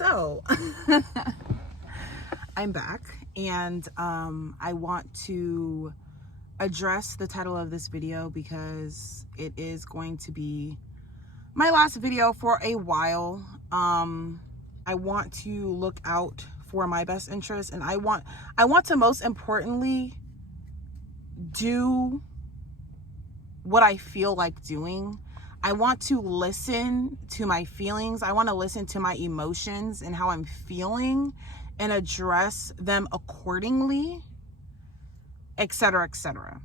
So I'm back, and I want to address the title of this video because it is going to be my last video for a while. I want to look out for my best interest, and I want to most importantly do what I feel like doing. I want to listen to my feelings. I want to listen to my emotions and how I'm feeling and address them accordingly, etc., etc.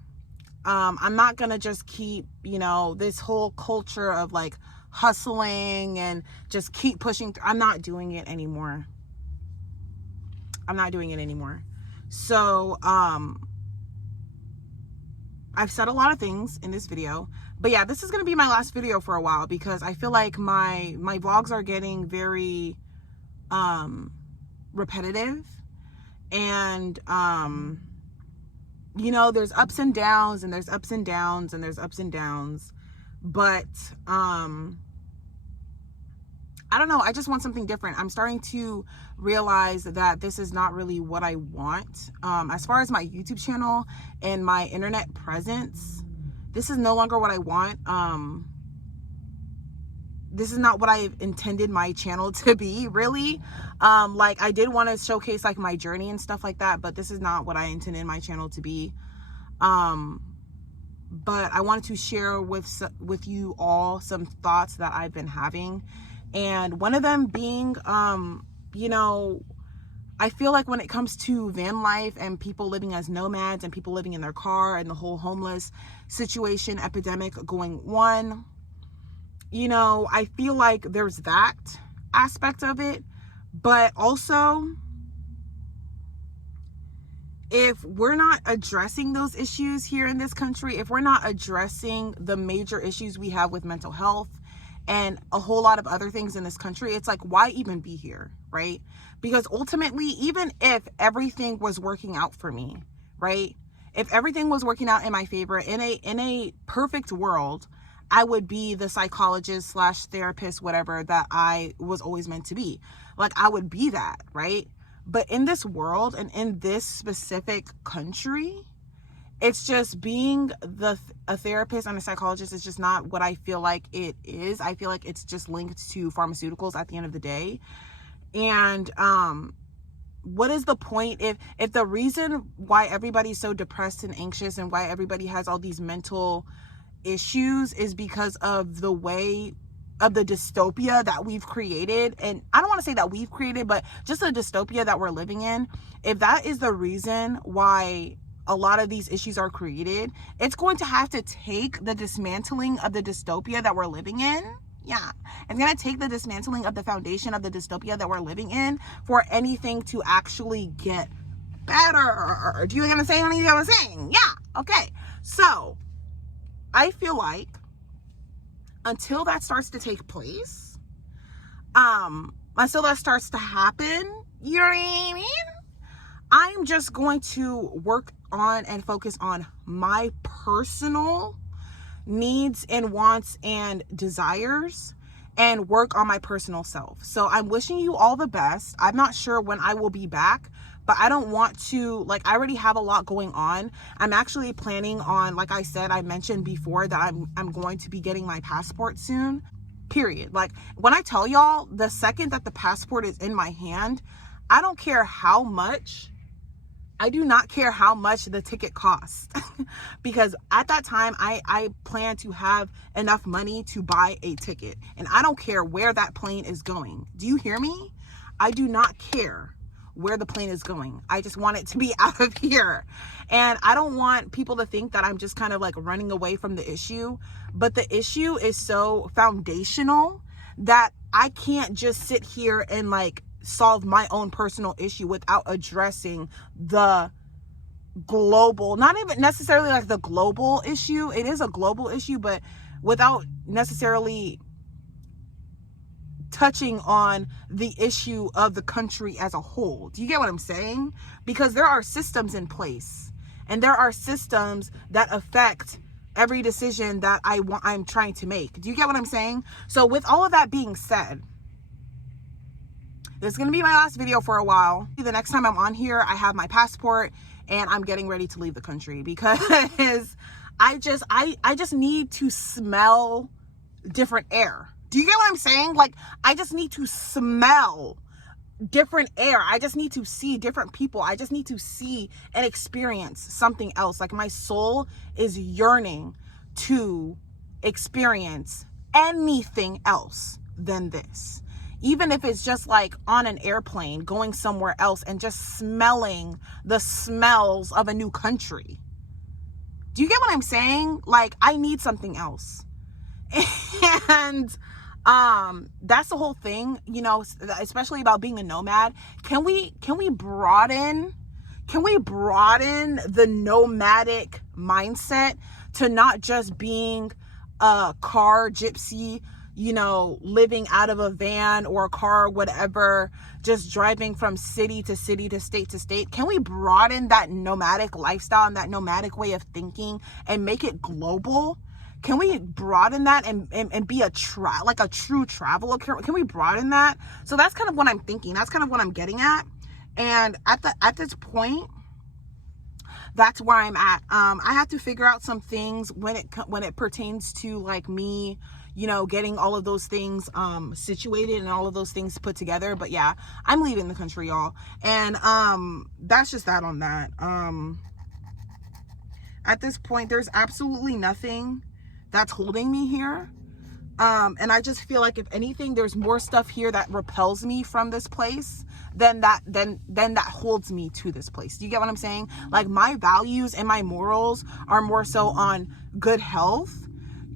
I'm not going to just keep, this whole culture of like hustling and just keep pushing through. I'm not doing it anymore. So, I've said a lot of things in this video, but yeah, this is going to be my last video for a while because I feel like my vlogs are getting very repetitive, and there's ups and downs, and there's ups and downs, and there's ups and downs, but I don't know, I just want something different. I'm starting to realize that this is not really what I want. As far as my YouTube channel and my internet presence, this is no longer what I want. This is not what I intended my channel to be, really. Like, I did want to showcase like my journey and stuff like that, but this is not what I intended my channel to be. But I wanted to share with you all some thoughts that I've been having. And one of them being, I feel like when it comes to van life and people living as nomads and people living in their car and the whole homeless situation epidemic going on, I feel like there's that aspect of it. But also, if we're not addressing those issues here in this country, if we're not addressing the major issues we have with mental health and a whole lot of other things in this country, it's like, why even be here, right? Because ultimately, even if everything was working out for me, right? If everything was working out in my favor, in a perfect world, I would be the psychologist / therapist, whatever, that I was always meant to be. Like, I would be that, right? But in this world and in this specific country, it's just being a therapist and a psychologist is just not what I feel like it is. I feel like it's just linked to pharmaceuticals at the end of the day. And what is the point if the reason why everybody's so depressed and anxious and why everybody has all these mental issues is because of the way of the dystopia that we've created? And I don't want to say that we've created, but just the dystopia that we're living in. If that is the reason why a lot of these issues are created, it's going to have to take the dismantling of the dystopia that we're living in. Yeah, it's going to take the dismantling of the foundation of the dystopia that we're living in for anything to actually get better. Do you get what I'm saying? You know what I'm saying? Yeah, okay. So I feel like until that starts to take place, until that starts to happen, you know what I mean? I'm just going to work on and focus on my personal needs and wants and desires and work on my personal self. So I'm wishing you all the best. I'm not sure when I will be back, but I don't want to, I already have a lot going on. I'm actually planning on, like I said, I mentioned before that I'm going to be getting my passport soon, period. Like, when I tell y'all, the second that the passport is in my hand, I don't care how much, I do not care how much the ticket costs because at that time, I plan to have enough money to buy a ticket, and I don't care where that plane is going. Do you hear me? I do not care where the plane is going. I just want it to be out of here. And I don't want people to think that I'm just kind of like running away from the issue, but the issue is so foundational that I can't just sit here and like solve my own personal issue without addressing the global, not even necessarily like the global issue. It is a global issue, but without necessarily touching on the issue of the country as a whole. Do you get what I'm saying? Because there are systems in place, and there are systems that affect every decision that I'm trying to make. Do you get what I'm saying? So with all of that being said, this is going to be my last video for a while. The next time I'm on here, I have my passport and I'm getting ready to leave the country because I just need to smell different air. Do you get what I'm saying? Like, I just need to smell different air. I just need to see different people. I just need to see and experience something else. Like, my soul is yearning to experience anything else than this. Even if it's just like on an airplane going somewhere else and just smelling the smells of a new country. Do you get what I'm saying? Like, I need something else. And that's the whole thing, you know, especially about being a nomad. Can we broaden the nomadic mindset to not just being a car gypsy, you know, living out of a van or a car, whatever, just driving from city to city to state to state? Can we broaden that nomadic lifestyle and that nomadic way of thinking and make it global? Can we broaden that and be a true traveler? Can we broaden that? So that's kind of what I'm thinking. That's kind of what I'm getting at. And at this point, that's where I'm at. I have to figure out some things when it pertains to like me, you know, getting all of those things situated and all of those things put together. But yeah, I'm leaving the country, y'all. And that's just that on that. At this point, there's absolutely nothing that's holding me here. And I just feel like if anything, there's more stuff here that repels me from this place than that holds me to this place. Do you get what I'm saying? Like, my values and my morals are more so on good health,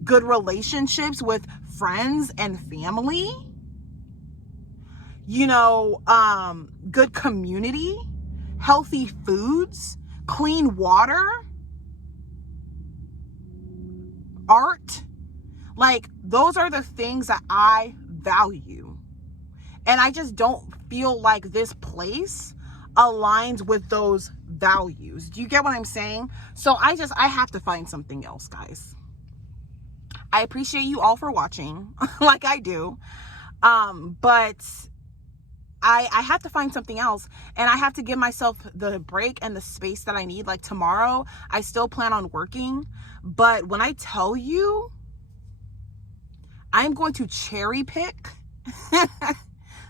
good relationships with friends and family, you know, good community, healthy foods, clean water, art. Like, those are the things that I value. And I just don't feel like this place aligns with those values. Do you get what I'm saying? So I have to find something else, guys. I appreciate you all for watching, like I do. But I have to find something else, and I have to give myself the break and the space that I need. Like, tomorrow, I still plan on working, but when I tell you, I'm going to cherry pick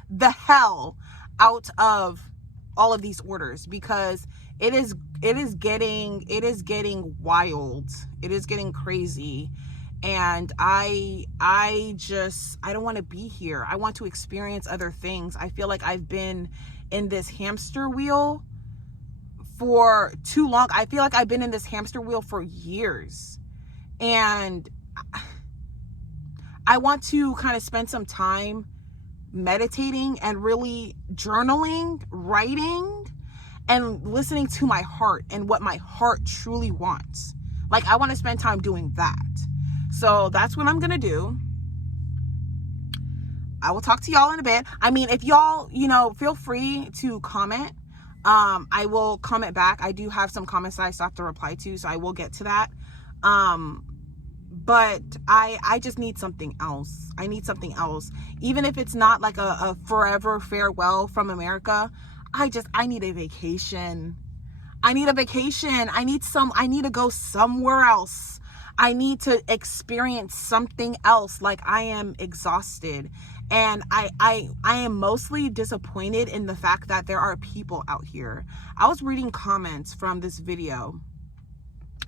the hell out of all of these orders, because it is getting wild. It is getting crazy. And I don't want to be here. I want to experience other things. I feel like I've been in this hamster wheel for too long. I feel like I've been in this hamster wheel for years. And I want to kind of spend some time meditating and really journaling, writing, and listening to my heart and what my heart truly wants. Like, I want to spend time doing that. So that's what I'm going to do. I will talk to y'all in a bit. I mean, if y'all, you know, feel free to comment. I will comment back. I do have some comments that I still have to reply to, so I will get to that. But I just need something else. I need something else. Even if it's not like a forever farewell from America, I need a vacation. I need a vacation. I need to go somewhere else. I need to experience something else. Like, I am exhausted. And I am mostly disappointed in the fact that there are people out here. I was reading comments from this video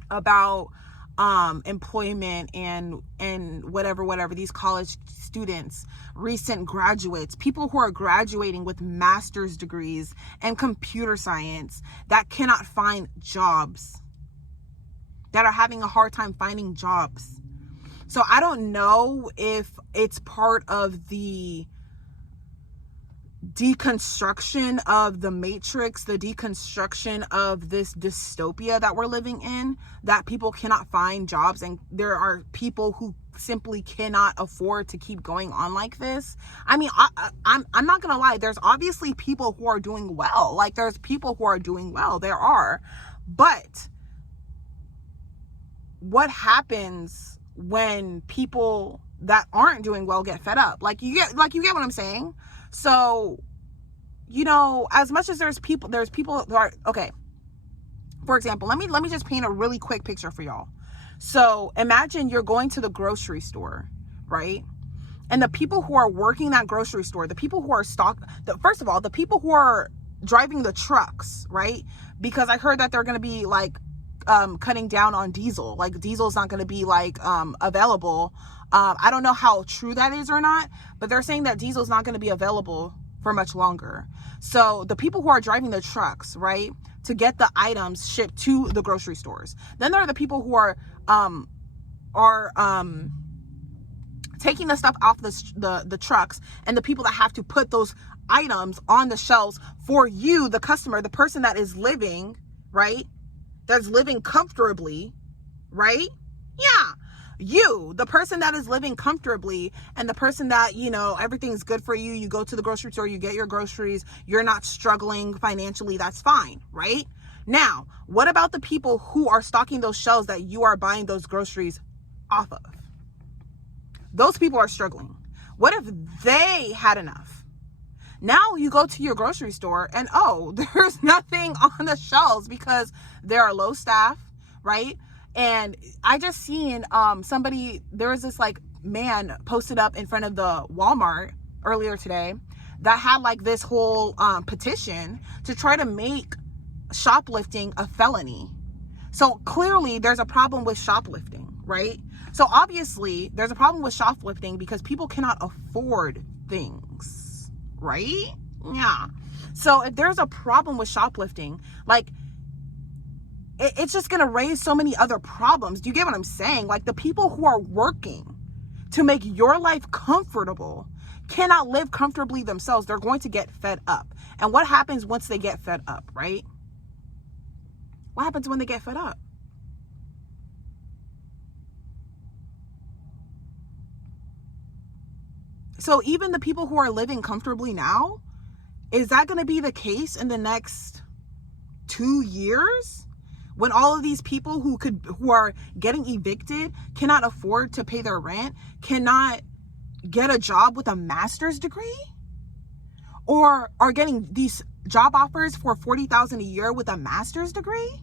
about employment and whatever, these college students, recent graduates, people who are graduating with master's degrees and computer science that cannot find jobs, that are having a hard time finding jobs. So I don't know if it's part of the deconstruction of the matrix, the deconstruction of this dystopia that we're living in, that people cannot find jobs, and there are people who simply cannot afford to keep going on like this. I mean, I'm not gonna lie, there's obviously people who are doing well. Like, there's people who are doing well, there are. But what happens when people that aren't doing well get fed up? Like, you get what I'm saying? So you know, as much as there's people who are, okay, for example, let me just paint a really quick picture for y'all. So imagine you're going to the grocery store, right? And the people who are working that grocery store, the people who are first of all, the people who are driving the trucks, right? Because I heard that they're going to be like cutting down on diesel. Like diesel's not going to be like available. I don't know how true that is or not, but they're saying that diesel's not going to be available for much longer. So the people who are driving the trucks, right, to get the items shipped to the grocery stores. Then there are the people who are taking the stuff off the trucks, and the people that have to put those items on the shelves for you, the customer, the person that is living, right? That's living comfortably, right? Yeah. You, the person that is living comfortably, and the person that, you know, everything's good for you. You go to the grocery store, you get your groceries, you're not struggling financially. That's fine, right? Now, what about the people who are stocking those shelves that you are buying those groceries off of? Those people are struggling. What if they had enough? Now you go to your grocery store and, oh, there's nothing on the shelves because there are low staff, right? And I just seen there was this like man posted up in front of the Walmart earlier today that had like this whole petition to try to make shoplifting a felony. So clearly there's a problem with shoplifting, right? So obviously there's a problem with shoplifting because people cannot afford things, right? Yeah. So if there's a problem with shoplifting, like it's just going to raise so many other problems. Do you get what I'm saying? Like the people who are working to make your life comfortable cannot live comfortably themselves. They're going to get fed up. And what happens once they get fed up, right? What happens when they get fed up? So even the people who are living comfortably now, is that going to be the case in the next 2 years? When all of these people who are getting evicted cannot afford to pay their rent, cannot get a job with a master's degree, or are getting these job offers for $40,000 a year with a master's degree?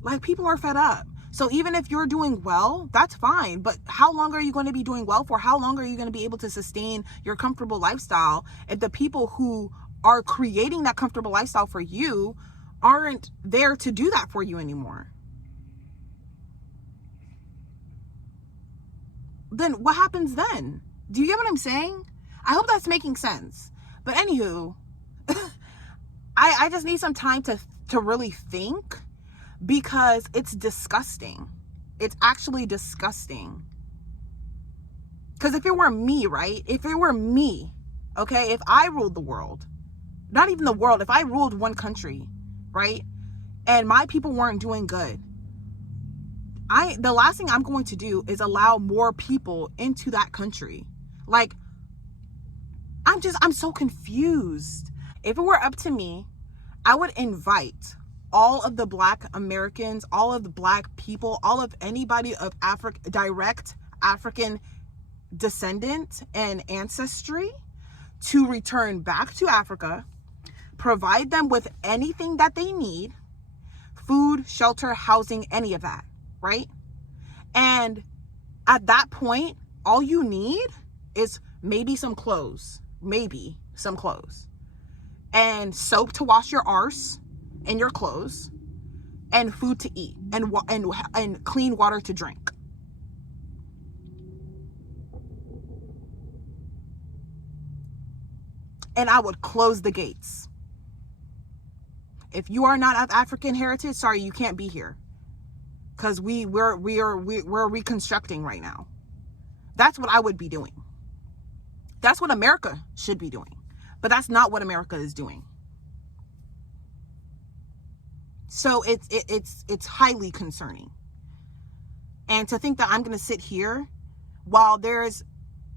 Like, people are fed up. So even if you're doing well, that's fine. But how long are you going to be doing well for? How long are you going to be able to sustain your comfortable lifestyle if the people who are creating that comfortable lifestyle for you aren't there to do that for you anymore? Then what happens then? Do you get what I'm saying? I hope that's making sense. But anywho, I just need some time to really think, because it's disgusting. It's actually disgusting. Because if it were me, right? If it were me, okay, if I ruled the world, not even the world, if I ruled one country, right, and my people weren't doing good, the last thing I'm going to do is allow more people into that country. Like, I'm so confused. If it were up to me, I would invite all of the Black Americans, all of the Black people, all of anybody of direct African descendant and ancestry to return back to Africa, provide them with anything that they need, food, shelter, housing, any of that, right? And at that point, all you need is maybe some clothes, and soap to wash your arse and your clothes, and food to eat, and clean water to drink. And I would close the gates. If you are not of African heritage, sorry, you can't be here, because we're reconstructing right now. That's what I would be doing. That's what America should be doing, but that's not what America is doing. So it's highly concerning. And to think that I'm going to sit here while there's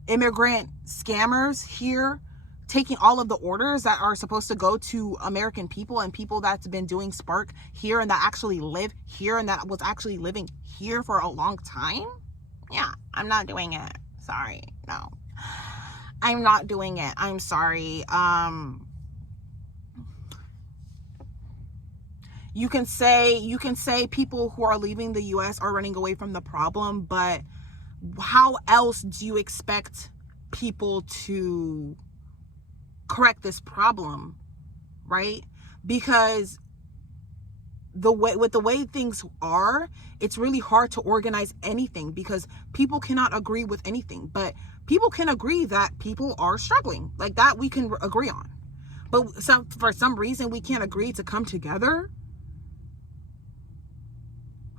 immigrant scammers here taking all of the orders that are supposed to go to American people and people that's been doing Spark here and that actually live here and that was actually living here for a long time. Yeah, I'm not doing it. Sorry. No. I'm not doing it. I'm sorry. You can say people who are leaving the US are running away from the problem, but how else do you expect people to correct this problem, right? Because the way things are, it's really hard to organize anything because people cannot agree with anything. But people can agree that people are struggling. Like that we can agree on. But for some reason we can't agree to come together.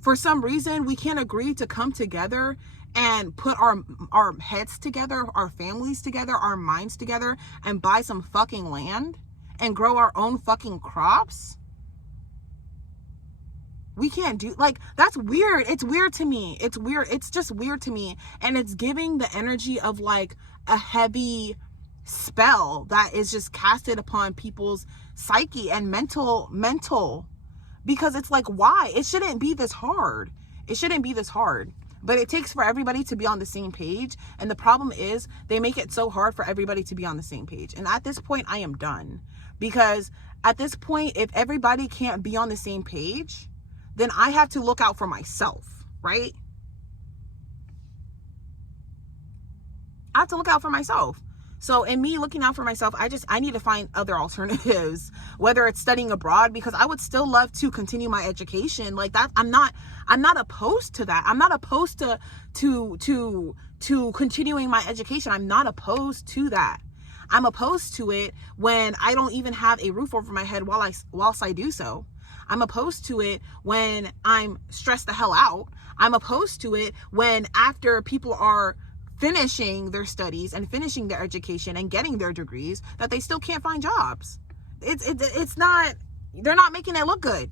For some reason we can't agree to come together and put our heads together, our families together, our minds together, and buy some fucking land and grow our own fucking crops. We can't do, like, that's weird. It's weird to me. It's weird. It's just weird to me. And it's giving the energy of like a heavy spell that is just casted upon people's psyche and mental, because it's like, why? It shouldn't be this hard. It shouldn't be this hard. But it takes for everybody to be on the same page. And the problem is they make it so hard for everybody to be on the same page. And at this point, I am done. Because at this point, if everybody can't be on the same page, then I have to look out for myself, right? I have to look out for myself. So in me looking out for myself, I need to find other alternatives, whether it's studying abroad, because I would still love to continue my education like that. I'm not opposed to that. I'm not opposed to continuing my education. I'm not opposed to that. I'm opposed to it when I don't even have a roof over my head whilst I do so. I'm opposed to it when I'm stressed the hell out. I'm opposed to it when after people are finishing their studies and finishing their education and getting their degrees, that they still can't find jobs. It's not, they're not making it look good.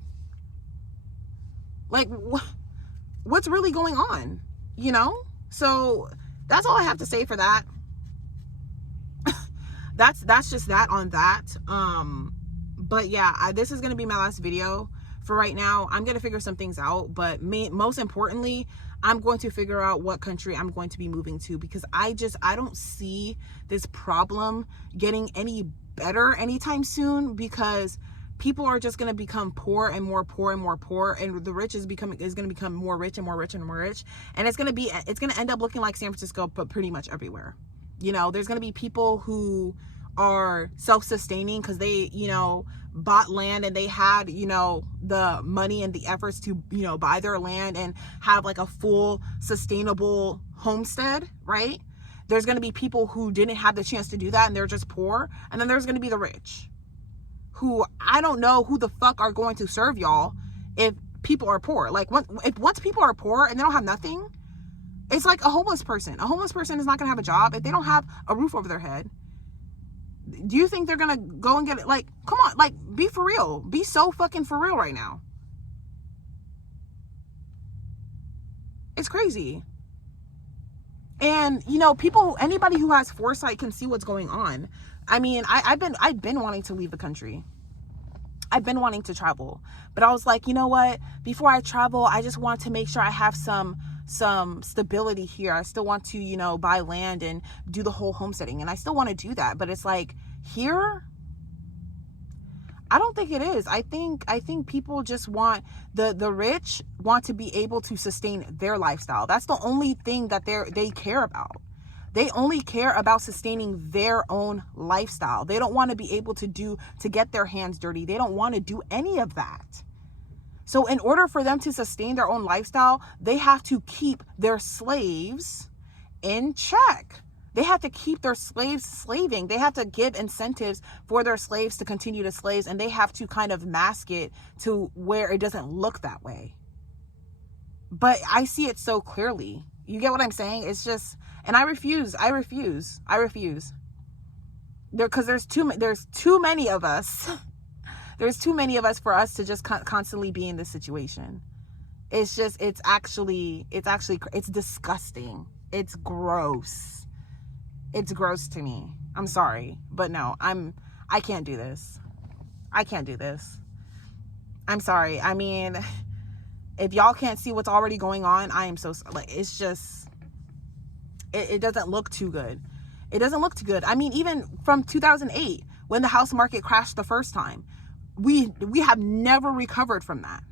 Like, what's really going on, you know? So that's all I have to say for that. That's just that on that. But yeah, this is going to be my last video for right now. I'm going to figure some things out, but most importantly, I'm going to figure out what country I'm going to be moving to, because I don't see this problem getting any better anytime soon, because people are just going to become poor and more poor and more poor, and the rich is going to become more rich and more rich and more rich, and it's going to end up looking like San Francisco, but pretty much everywhere. You know, there's going to be people who are self-sustaining because they, you know, bought land and they had, you know, the money and the efforts to, you know, buy their land and have like a full sustainable homestead, right? There's going to be people who didn't have the chance to do that and they're just poor. And then there's going to be the rich, who I don't know who the fuck are going to serve y'all if people are poor. Like, once people are poor and they don't have nothing, it's like a homeless person. A homeless person is not going to have a job if they don't have a roof over their head. Do you think they're going to go and get it? Like, come on, like, be for real. Be so fucking for real right now. It's crazy. And, you know, anybody who has foresight can see what's going on. I mean, I've been wanting to leave the country. I've been wanting to travel, but I was like, you know what? Before I travel, I just want to make sure I have some stability here. I still want to, you know, buy land and do the whole homesteading, and I still want to do that. But it's like, here, I don't think it is. I think people just want, the rich want to be able to sustain their lifestyle. That's the only thing that they care about. They only care about sustaining their own lifestyle. They don't want to be able to get their hands dirty. They don't want to do any of that. So in order for them to sustain their own lifestyle, they have to keep their slaves in check. They have to keep their slaves slaving. They have to give incentives for their slaves to continue to slave, and they have to kind of mask it to where it doesn't look that way. But I see it so clearly. You get what I'm saying? It's just, and I refuse. Because there's too many of us. There's too many of us for us to just constantly be in this situation. It's disgusting. It's gross. It's gross to me. I'm sorry, but no, I can't do this. I can't do this. I'm sorry. I mean, if y'all can't see what's already going on, I am so, like, it's just, it doesn't look too good. It doesn't look too good. I mean, even from 2008, when the house market crashed the first time, we have never recovered from that.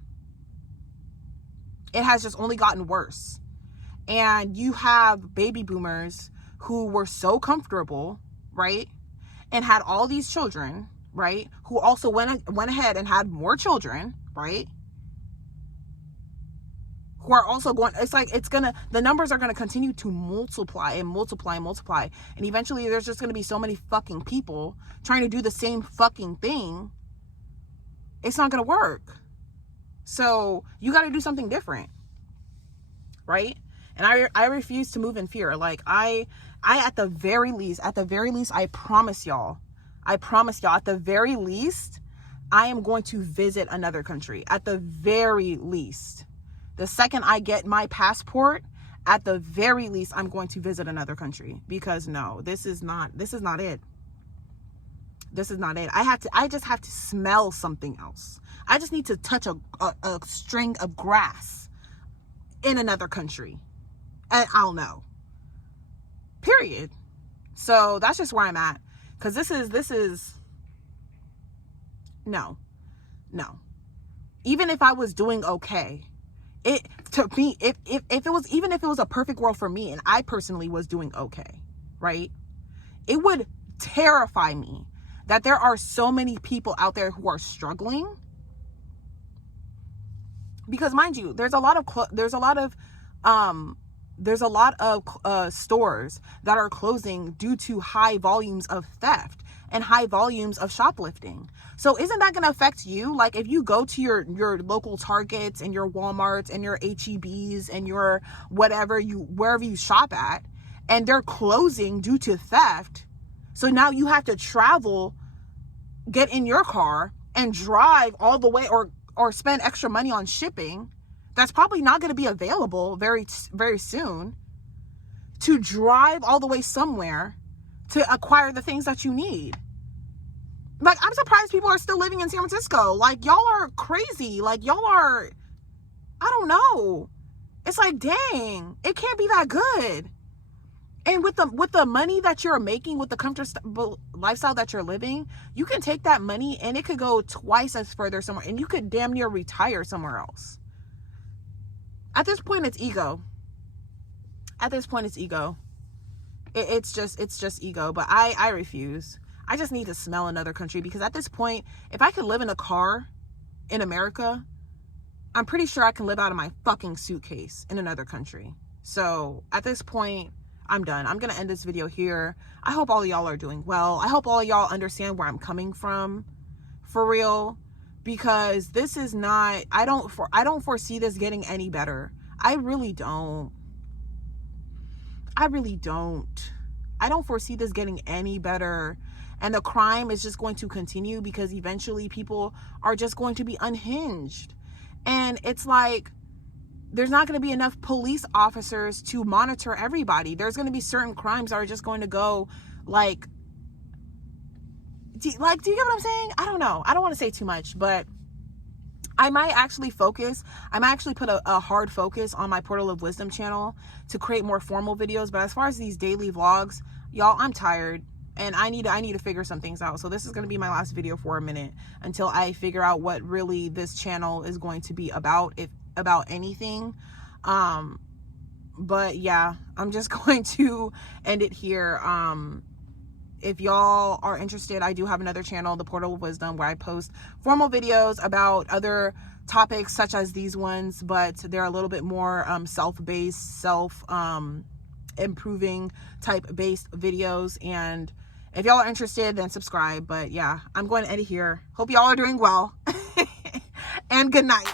It has just only gotten worse. And you have baby boomers who were so comfortable, right? And had all these children, right? Who also went ahead and had more children, right? Who are also going, it's like, the numbers are going to continue to multiply and multiply and multiply. And eventually there's just going to be so many fucking people trying to do the same fucking thing. It's not going to work. So you got to do something different. Right? And I refuse to move in fear. Like I at the very least, I promise y'all, at the very least, I am going to visit another country. At the very least. The second I get my passport, at the very least, I'm going to visit another country, because no, this is not it. This is not it. I just have to smell something else. I just need to touch a string of grass in another country, and I'll know. Period. So that's just where I'm at. Because this is no. Even if I was doing okay, it to me, if it was a perfect world for me and I personally was doing okay, right? It would terrify me that there are so many people out there who are struggling. Because mind you, there's a lot of stores that are closing due to high volumes of theft and high volumes of shoplifting. So isn't that going to affect you? Like if you go to your local Targets and your Walmarts and your HEBs and your wherever you shop at, and they're closing due to theft. So now you have to travel, get in your car and drive all the way or spend extra money on shipping. That's probably not going to be available very, very soon, to drive all the way somewhere to acquire the things that you need. Like, I'm surprised people are still living in San Francisco. Like, y'all are crazy. Like, y'all are, I don't know. It's like, dang, it can't be that good. And with the money that you're making, with the comfortable lifestyle that you're living, you can take that money and it could go twice as further somewhere, and you could damn near retire somewhere else. At this point, it's ego. It's just ego. But I refuse. I just need to smell another country, because at this point, if I could live in a car in America, I'm pretty sure I can live out of my fucking suitcase in another country. So at this point, I'm done. I'm going to end this video here. I hope all of y'all are doing well. I hope all of y'all understand where I'm coming from, for real, because this is not, I don't foresee this getting any better. I really don't. I don't foresee this getting any better. And the crime is just going to continue, because eventually people are just going to be unhinged. And it's like, there's not going to be enough police officers to monitor everybody. There's going to be certain crimes that are just going to go like, do you get what I'm saying? I don't know. I don't want to say too much, but I might actually put a hard focus on my Portal of Wisdom channel to create more formal videos. But as far as these daily vlogs, y'all, I'm tired. And I need to figure some things out. So this is going to be my last video for a minute, until I figure out what really this channel is going to be about, if about anything. But yeah, I'm just going to end it here. If y'all are interested, I do have another channel, the Portal of Wisdom, where I post formal videos about other topics such as these ones, but they're a little bit more self-based, improving type based videos. And if y'all are interested, then subscribe. But yeah, I'm going to end it here. Hope y'all are doing well. And good night.